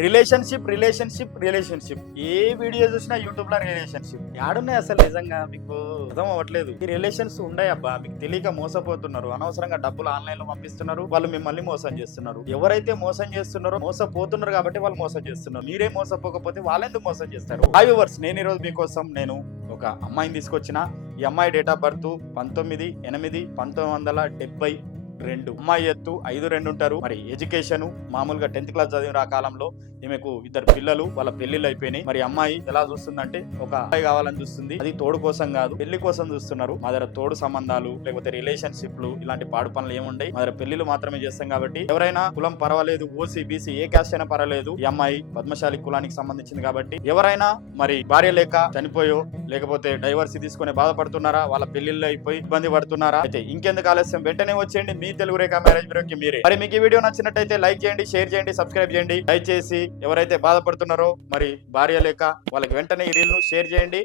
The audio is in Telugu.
రిలేషన్షిప్ ఏ వీడియో చూసినా యూట్యూబ్ లో రిలేషన్షిప్ యాడున్నాయి అసలు నిజంగా మీకు అర్థం అవ్వట్లేదు. ఈ రిలేషన్స్ ఉన్నాయబ్బా, మీకు తెలియక మోసపోతున్నారు. అనవసరంగా డబ్బులు ఆన్లైన్ లో పంపిస్తున్నారు, వాళ్ళు మిమ్మల్ని మోసం చేస్తున్నారు. ఎవరైతే మోసం చేస్తున్నారో మోసపోతున్నారు కాబట్టి వాళ్ళు మోసం చేస్తున్నారు. మీరే మోసపోకపోతే వాళ్ళెందుకు మోసం చేస్తారు? హాయ్ వ్యూవర్స్, నేను ఈరోజు మీకోసం ఒక అమ్మాయిని తీసుకొచ్చిన. ఈ అమ్మాయి డేట్ ఆఫ్ బర్త్ 19/8/1972. అమ్మాయి ఎత్తు 5'2" ఉంటారు. మరి ఎడ్యుకేషన్ మామూలుగా 10th క్లాస్ చదివిన ఆ కాలంలో. ఈమెకు 2 పిల్లలు, వాళ్ళ పెళ్లిళ్ళు అయిపోయినాయి. మరి అమ్మాయి ఎలా చూస్తుందంటే ఒక అబ్బాయి కావాలని చూస్తుంది. అది తోడు కోసం కాదు, పెళ్లి కోసం చూస్తున్నారు. మా దగ్గర తోడు సంబంధాలు లేకపోతే రిలేషన్షిప్లు ఇలాంటి పాడు పనులు ఏముండయి. మా దగ్గర పెళ్లిళ్ళు మాత్రమే చేస్తాం కాబట్టి ఎవరైనా కులం పర్వాలేదు, ఓసీ బీసీ ఏ క్యాస్ట్ అయినా పర్వాలేదు. ఈ అమ్మాయి పద్మశాలి కులానికి సంబంధించింది కాబట్టి ఎవరైనా మరి భార్య లేక చనిపోయో లేకపోతే డైవర్స్ తీసుకుని బాధపడుతున్నారా, వాళ్ళ పెళ్లిళ్ళు అయిపోయి ఇబ్బంది పడుతున్నారా, అయితే ఇంకెందుకు ఆలస్యం, వెంటనే వచ్చేయండి మీ తెలుగు రేఖ మ్యారేజ్ బ్యూరోకి మీరే. మరి మీకు ఈ వీడియో నచ్చినట్టయితే లైక్ చేయండి, షేర్ చేయండి, సబ్స్క్రైబ్ చేయండి. దయచేసి ఎవరైతే బాధపడుతున్నారో మరి భార్య లేక వాళ్ళకి వెంటనే ఈ రీల్ ను షేర్ చేయండి.